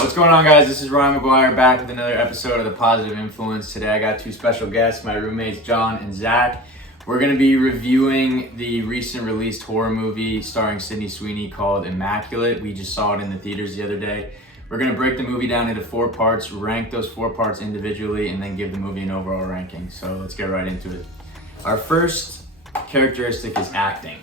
What's going on, guys? This is Ryan McGuire back with another episode of The Positive Influence. Today I got two special guests, my roommates John and Zach. We're going to be reviewing the recent released horror movie starring Sydney Sweeney called Immaculate. We just saw it in the theaters the other day. We're going to break the movie down into 4 parts, rank those 4 parts individually, and then give the movie an overall ranking. So let's get right into it. Our first characteristic is acting.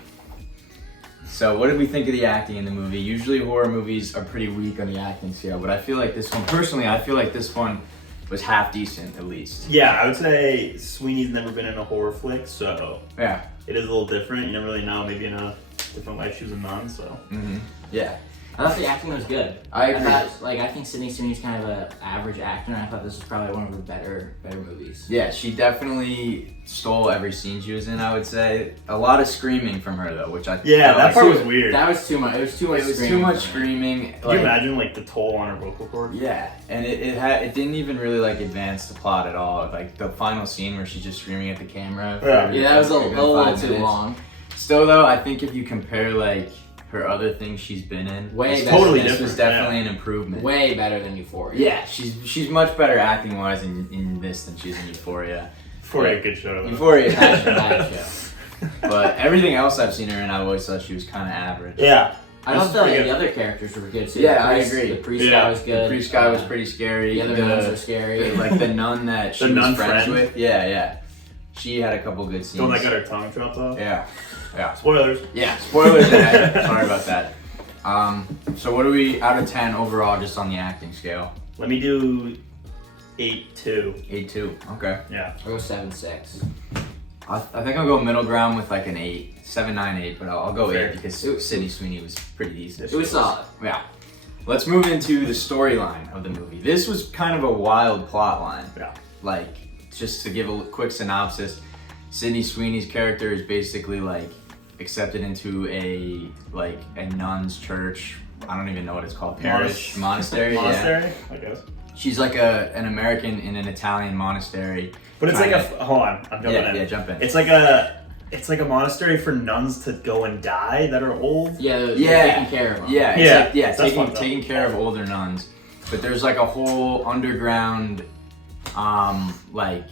So what did we think of the acting in the movie? Usually horror movies are pretty weak on the acting scale, but I feel like this one, personally, I feel like this one was half decent at least. Yeah, I would say Sweeney's never been in a horror flick, so Yeah. it is a little different. You never really know, maybe in a different life she was a nun, so. Mm-hmm. Yeah. I thought the acting was good. I agree. I think Sydney Sweeney's kind of an average actor, and I thought this was probably one of her better movies. Yeah, she definitely stole every scene she was in, I would say. A lot of screaming from her though, which I Yeah, felt that like part was weird. That was too much. It was too much. It was screaming too much for me. screaming. Can you imagine like the toll on her vocal cords? Yeah, and it didn't even really like advance the plot at all. Like the final scene where she's just screaming at the camera. Yeah, that was a good little 5 too minutes. long. Still though, I think if you compare like her other things she's been in, Way this better. Totally this different, was definitely yeah. an improvement. Way better than Euphoria. Yeah, she's much better acting wise in this than she's in Euphoria. Euphoria, good show. Though. Euphoria is Bad actually show. but everything else I've seen her in, I always thought she was kind of average. Yeah. I That's thought pretty the good. other characters were good too. Yeah, The I priest- agree. The priest Yeah. guy was good. The priest guy was pretty scary. The other nuns were scary. Like the nun that she The was nun friends friend. with. Yeah. She had a couple good scenes. The one that got her tongue chopped off? Yeah. Spoilers. Yeah, spoilers ahead. Sorry about that. So what are we out of 10 overall just on the acting scale? Let me do 8-2. 8.2. Okay. Yeah. I'll go 7.6. I think I'll go middle ground with like an 8. 7, 9, 8, but I'll go Fair. 8 because Sydney Sweeney was pretty decent. It was solid. Yeah. Let's move into the storyline of the movie. This was kind of a wild plot line. Yeah. Like, just to give a quick synopsis, Sydney Sweeney's character is basically like accepted into a nun's church. I don't even know what it's called. Parish, monastery. Monastery, Yeah. I guess. She's like an American in an Italian monastery. But it's trying like hold on, I'm jumping in. Yeah, jump in. It's like a monastery for nuns to go and die that are old. Yeah, they're taking care of them. Yeah, Yeah, it's that's fucked up. taking care of older nuns. But there's like a whole underground like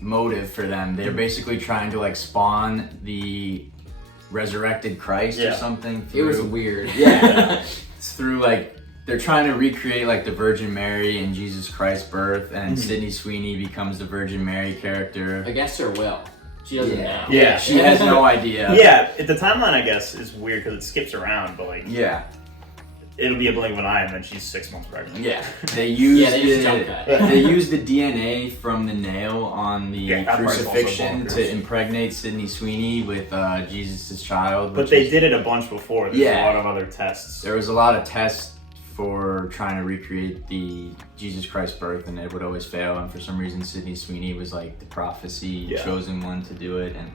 motive for them. They're basically trying to like spawn the resurrected Christ or Yeah. something. It was weird. Yeah. It's through like they're trying to recreate like the Virgin Mary and Jesus Christ's birth, and Sydney Sweeney becomes the Virgin Mary character. Against her will. She doesn't know. Yeah. She has no idea. Yeah, the timeline I guess is weird because it skips around, but like Yeah. it'll be a blink of an eye and then she's 6 months pregnant. Yeah. They used they just jump cut. they used the DNA from the nail on the Yeah, that part's also crucifixion bonkers. to impregnate Sydney Sweeney with Jesus' child. But which they is- did it a bunch before. There's Yeah. a lot of other tests. There was a lot of tests for trying to recreate the Jesus Christ birth, and it would always fail. And for some reason, Sydney Sweeney was like the prophecy chosen one to do it. And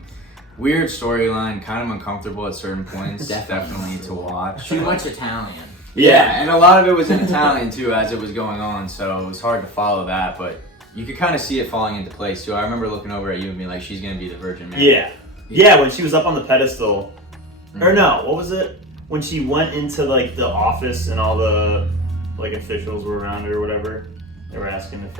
weird storyline, kind of uncomfortable at certain points. Definitely to watch. Too much Italian. Yeah, and a lot of it was in Italian too as it was going on, so it was hard to follow that. But you could kind of see it falling into place too. I remember looking over at you and being like, "She's gonna be the Virgin Mary." Yeah, when she was up on the pedestal. Or no, what was it? When she went into like the office and all the like officials were around her or whatever. They were asking if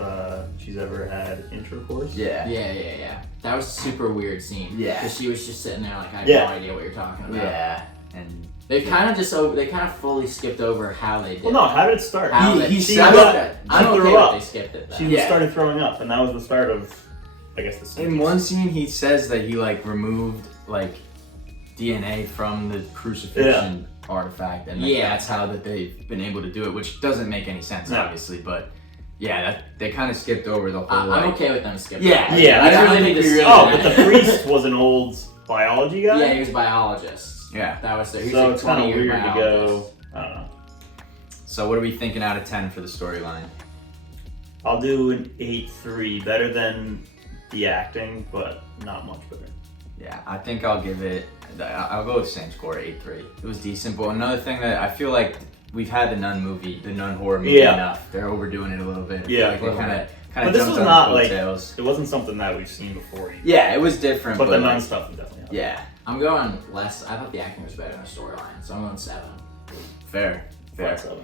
she's ever had intercourse. Yeah. Yeah. That was a super weird scene. Yeah. Because she was just sitting there like, I have Yeah. no idea what you're talking about. Yeah. And They kind of fully skipped over how they did Well, no, it. how did it start? How they- he See, said I'm that- okay- I'm she threw okay with up. they skipped it. She Though. Yeah. started throwing up, and that was the start of, I guess, the scene. in one scene, he says that he like removed like DNA from the crucifixion artifact, and like, Yeah. that's how that they've been able to do it, which doesn't make any sense, No. obviously. But yeah, they kind of skipped over the whole. I'm like, okay with them skipping. Yeah, it. Yeah, I I don't really think we think really. Oh, but the priest was an old biology guy? Yeah, he was a biologist. Yeah. That was there. He was So like it's kind 20 of years weird to biologist. go, I don't know. So what are we thinking out of 10 for the storyline? I'll do an 8-3, better than the acting, but not much better. Yeah, I think I'll give it. I'll go with the same score, 8-3. It was decent, but another thing that I feel like we've had the Nun horror movie Yeah. enough. They're overdoing it a little bit. I feel Yeah, like they kind of But this jumped was on not the like coattails. it wasn't something that we've seen before. Either. Yeah, it was different, but the like, nun stuff was definitely helped. Yeah, I'm going less. I thought the acting was better than the storyline, so I'm going 7. fair. Flat 7.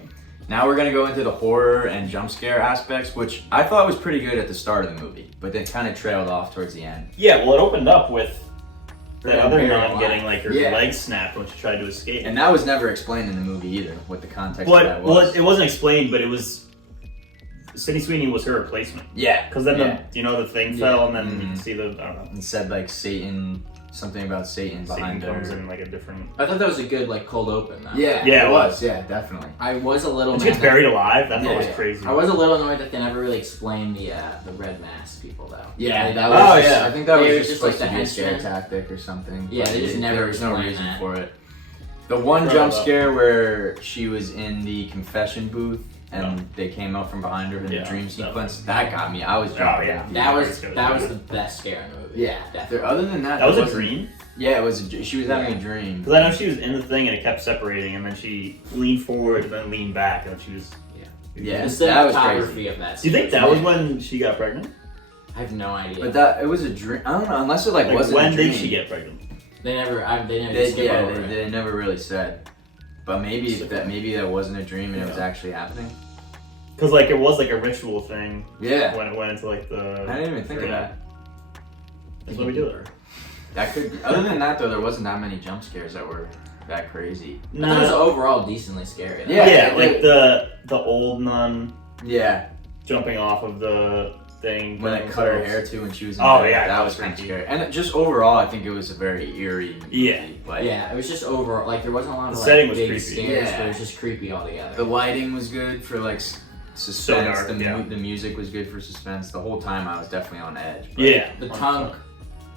Now we're gonna go into the horror and jump scare aspects, which I thought was pretty good at the start of the movie, but then kind of trailed off towards the end. Yeah, well, it opened up with that other Very nun alive. getting like her Yeah. leg snapped when she tried to escape. And that was never explained in the movie either, what the context Well, of that well, was. it wasn't explained, but it was Sydney Sweeney was her replacement. Yeah. Because then Yeah. the thing Yeah. fell, and then you Mhm. can see the I don't know. And said like Satan, something about Satan behind Satan her. comes in like a different. I thought that was a good like cold open though. Yeah, Yeah, it it was. Yeah, definitely. I was a little And she mad gets that- buried alive. That Yeah. was crazy. I was a little annoyed that they never really explained the red mask people though. Yeah, Like, that Oh, was. yeah. I think that was They were just just, supposed like, to the be a scare henchmen. tactic or something. Yeah, but they just never there was no explained reason that. for it. The one Forgot jump about- scare where she was in the confession booth and No. they came up from behind her in the Yeah, dream that sequence, that got me. I was jumping. yeah. That was it's gonna that be was good. the best scare in the movie. Yeah. definitely. Other than that, That was there a wasn't- dream. Yeah, it was. She was having a dream. Because I know she was in the thing and it kept separating, and then she leaned forward and then leaned back, and then she was. Yeah, The that was cinematography crazy. of that. Do you think scene that was great. when she got pregnant? I have no idea. But that it was a dream. I don't know, unless it Like wasn't when a dream. did she get pregnant? they never They, skip yeah, over it. they never really said. But maybe that wasn't a dream and it was Yeah. actually happening. Because like it was like a ritual thing Yeah, when it went into like the. I didn't even think of that. That's what we do there. That could. Other than that, though, there wasn't that many jump scares that were that crazy. I thought it was overall decently scary. though. Yeah. like the old nun Yeah, jumping off of the thing when it cut her hair too, when she was in Oh, bed, yeah, that was kind of scary. And just overall, I think it was a very eerie movie. Yeah. Like, Yeah, it was just overall like there wasn't a lot of The like, setting was big creepy. scares, Yeah. but it was just creepy altogether. the lighting was good for like suspense. dark, the, yeah. the music was good for suspense. The whole time, I was definitely on edge. But Yeah. The tongue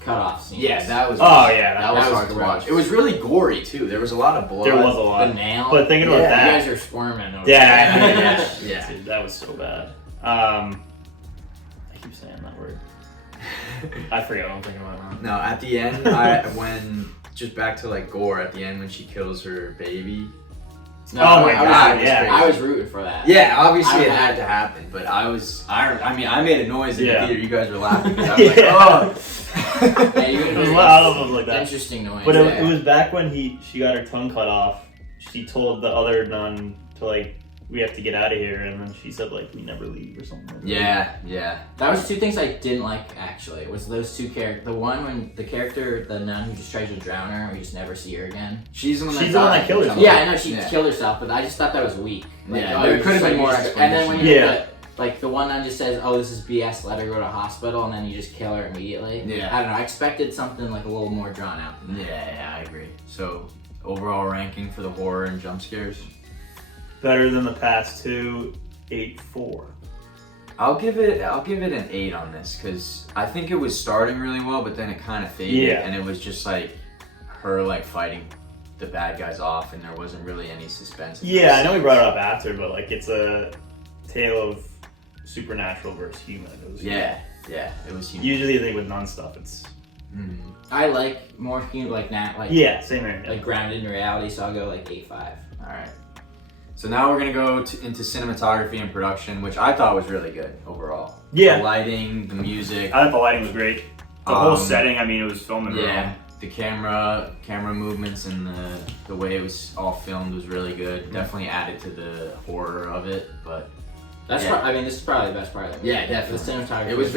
cut off scene. Yeah, that was. Oh, yeah, that was that was hard to gross. watch. It was really gory too. There was a lot of blood. There was a the lot. nail. But thinking about Yeah, you that. guys are squirming over Yeah, there. yeah, Yeah. Dude, that was so bad. I keep saying that word. I forget what I'm thinking about now. No, at the end, when just back to like gore at the end when she kills her baby. No, Oh my I was- God, was yeah. crazy. I was rooting for that. Yeah, obviously I it was- had to happen, but I mean, I made a noise in Yeah. the theater. You guys were laughing because I was like, Yeah. oh. Yeah, you It was a lot of them like that. Interesting noise. But yeah. it was back when she got her tongue cut off. She told the other nun to like, we have to get out of here, and then she said like, we never leave or something. Like that. Yeah. That was two things I didn't like actually. Was those two characters? The one when the character, the nun who just tries to drown her, and we just never see her again. She's the one She's the one that died. killed herself. Yeah, I know she Yeah. killed herself, but I just thought that was weak. Yeah, oh, there you could have just, been you more just- And then when explanation. you Yeah. like the one nun just says, "Oh, this is BS. Let her go to hospital," and then you just kill her immediately. Yeah. I don't know. I expected something like a little more drawn out. Than that. Yeah, I agree. So, overall ranking for the horror and jump scares? Better than the past two, 8-4. I'll give it an 8 on this because I think it was starting really well, but then it kind of faded, Yeah. and it was just like her like fighting the bad guys off, and there wasn't really any suspense. Yeah, I know we brought it up after, but like it's a tale of supernatural versus human. It was Yeah, it was huge. Usually, I think with non stuff, it's I like more like that, like yeah, same here. like grounded in reality. So I'll go like 8.5. All right. So now we're gonna go into cinematography and production, which I thought was really good overall. Yeah. The lighting, the music. I thought the lighting was great. The whole Um, setting. I mean, it was filmed in Yeah, Rome. the camera movements and the way it was all filmed was really good. Definitely added to the horror of it, but That's Yeah. I mean, this is probably the best part of the movie. Yeah, definitely. The cinematography. it was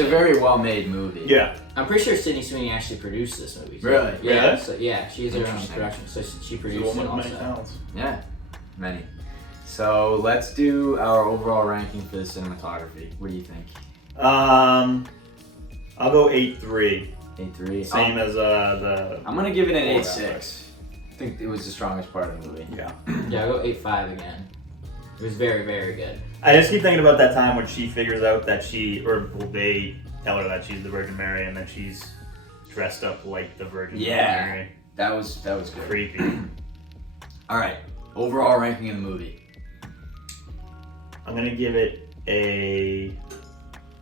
a good. very well made movie. Yeah. I'm pretty sure Sydney Sweeney actually produced this movie. So, Really? Yeah. Really? So, yeah, she's her own Interesting. production, so she She's a produced woman it of many also. talents. Yeah, many. So let's do our overall ranking for the cinematography. What do you think? I'll go 8-3. 8.3. Same as the. I'm gonna give it an Four 8.6. I think it was the strongest part of the movie. Yeah. Yeah, I'll go 8.5 again. It was very, very good. I just keep thinking about that time when she figures out that they tell her that she's the Virgin Mary, and then she's dressed up like the Virgin Yeah. Mary. That was good. Creepy. All right, overall ranking of the movie. I'm gonna give it a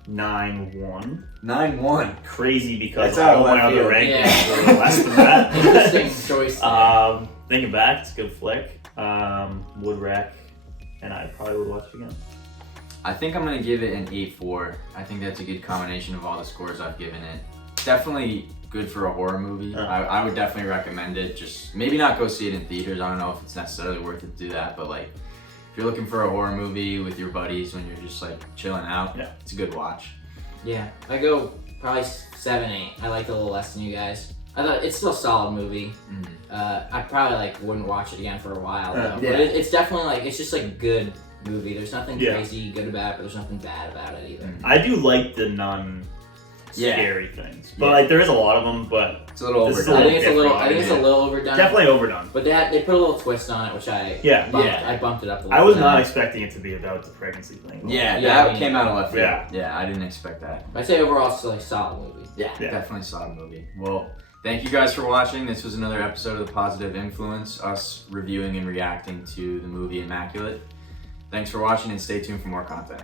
9-1. 9.1. Crazy because That's out of all my left other field. rankings Yeah. were less than that. Interesting choice. there. Thinking back, it's a good flick. Would wreck, and I probably would watch it again. I think I'm gonna give it an 8.4. I think that's a good combination of all the scores I've given it. Definitely good for a horror movie. I would definitely recommend it. Just maybe not go see it in theaters. I don't know if it's necessarily worth it to do that, but like if if you're looking for a horror movie with your buddies when you're just like chilling out, Yeah. it's a good watch. Yeah, I go probably 7, 8. I liked it a little less than you guys. I thought it's still a solid movie. I probably like wouldn't watch it again for a while though. Yeah. But it's definitely like it's just like a good movie. There's nothing Yeah. crazy good about it, but there's nothing bad about it either. I do like the non-scary things, but like there is a lot of them. But It's a little This is overdone. I think it's a little. different, I think it's a yeah. little overdone. definitely overdone. But they put a little twist on it, which I Yeah. bumped, Yeah. I bumped it up a little. I was bit. not expecting it to be about the pregnancy thing. Yeah, Yeah, that came out of left field. Yeah. Yeah, I didn't expect that. I'd say overall it's still like a solid movie. Yeah, Yeah. definitely saw the movie. Well, thank you guys for watching. This was another episode of The Positive Influence, us reviewing and reacting to the movie Immaculate. Thanks for watching and stay tuned for more content.